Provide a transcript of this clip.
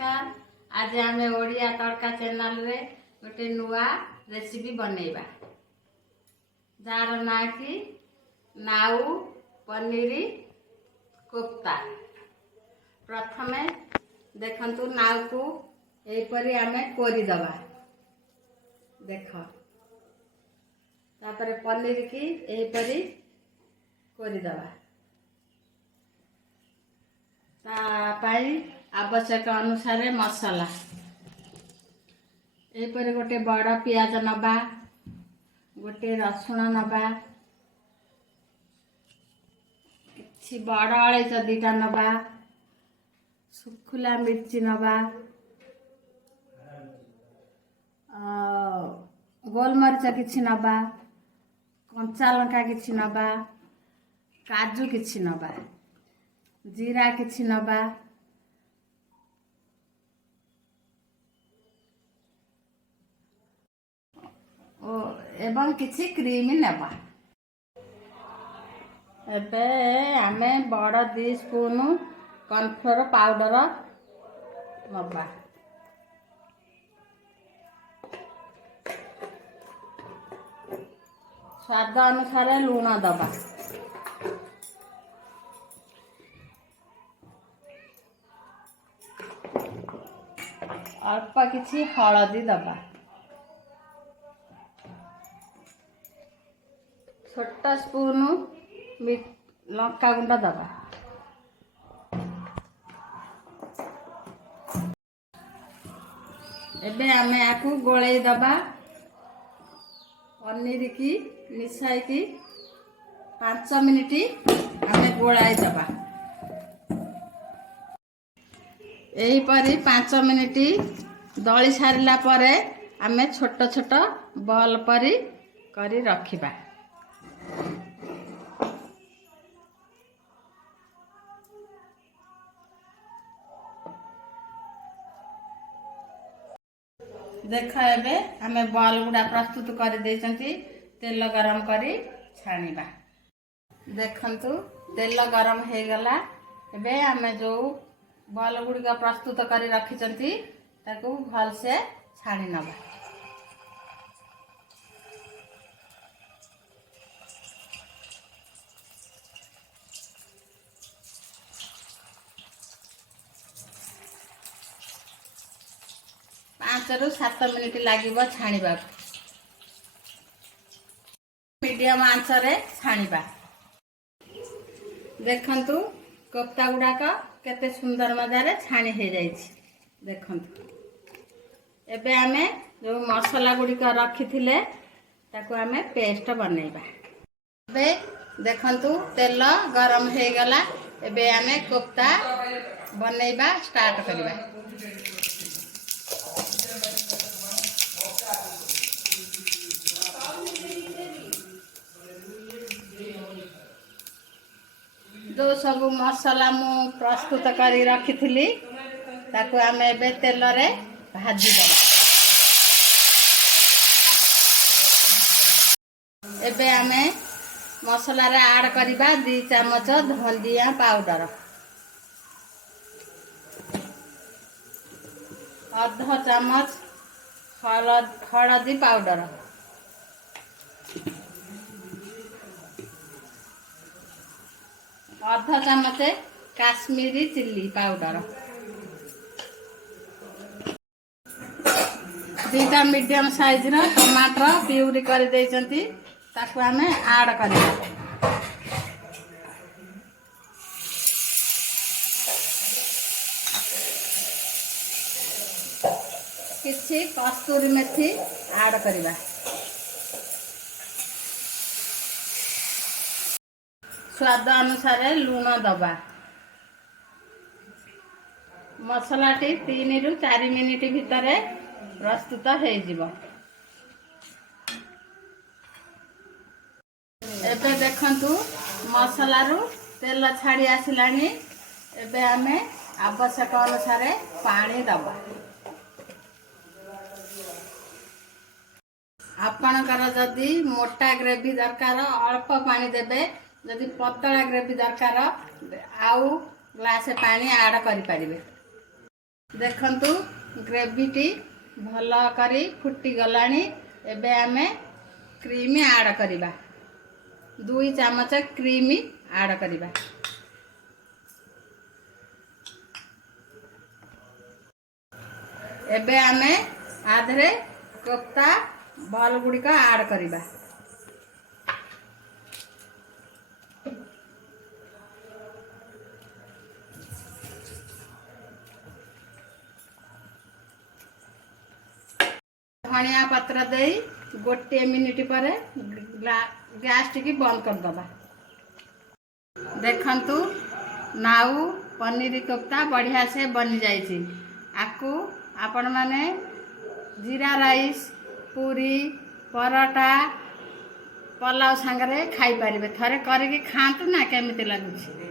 नमस्कार। आज आमे ओडिया तड़का चैनल रे गोटे नुआ रेसिपी बनैबा जार ना कि नाउ पनीर कोफ्ता। प्रथमे देखंतु नाउ को एपरी आमे कोरी दबा देख तापर पनीर की एपरी कोरी दबा आवश्यक अनुसार मसला एपरी गोटे बड़ पियाज नबा गोटे रसुण नबा कि बड़ अलैच दीटा नबा सुखुला मिर्ची नबा गोलमरीच किछि नबा कंचा लंका किछि नबा काजू किछि नबा जीरा किछि नबा एवं किछि क्रीम नेबा। एबे आमे बड़ 2 स्पून कॉर्नफ्लोर पाउडर नबा स्वाद अनुसार लूण दबा अल्प किछि हलदी दबा छोट स्पून लंका गुंड दबा एबे आमे आकु गोळै दबा पनीर की मिसाई की 5 मिनिट आमे गोळाई दबा एही परी 5 मिनिट दली सारिला परे आमे छोट छोट बॉल परी करी रखिबा। देख एबे आमे बॉल गुडा प्रस्तुत कर देइचंती तेल गरम करी छाणीबा। देखंतु तेल गरम हे गला एबे आमे जो बॉल गुडी प्रस्तुत करी रखिचंती ताकू भल से छाणी नबा। पाँच रु 7 मिनिट लागिबो छाणीबा मीडियम आंच रे छाणीबा। देखंतु कोफ्ता गुडाक केते सुंदर मजारे छाणी हे जाइछि। देखंतु एबे आमे जो मसला गुडिक रखिथिले ताकू आमे पेस्ट बनैबा। एबे देखंतु तेल गरम हे गला एबे आमे कोफ्ता बनैबा स्टार्ट करिबा। जो सब मसला मु प्रस्तुत करी रखिथिली ताकू आमे एबे तेल रे भाजी दबा। एबे आमे मसला रे ऐड करिबा 2 चम्मच धनिया पाउडर आधा चम्मच हळदी पाउडर आधा चम्मच काश्मीरी चिल्ली पाउडर 2टा मीडियम साइज रो टमाटर प्यूरी कर देइचंती ताकू आमे ऐड करिबा। किछि कस्तूरी मेथी ऐड करिबा। स्वाद अनुसार लूण दबा। मसलाटी 3 रु 4 मिनिट भितरे प्रस्तुत हे जिवो। एबे देखंतु मसला रु तेल छाड़ी आसिलानी एबे आमे आवश्यक अनुसार पानी दबा। आपणकर जदि मोटा ग्रेवी दरकार अल्प पानी देबे जदि पतला ग्रेवी दरकार आउ ग्लास पानी ऐड करि परिबे। देखंतु ग्रेवीटी भल करी फुटी गलानी। एबे आमे क्रीम ऐड करिबा 2 चमच क्रीम ऐड करिबा। एबे आमे आधरे कोफ्ता बॉल गुड़ी का ऐड करिबा। धनिया पत्र दे 1 मिनिट पर गैस टी बंद कर दबा। देखंतु नाउ पनीर कोफ्ता बढ़िया से बनी जाइए। आकु आपण माने जीरा राइस पूरी परोटा पलाव सांगरे खाई पारिबे। थरे करके खातु ना केमिति लागुछि।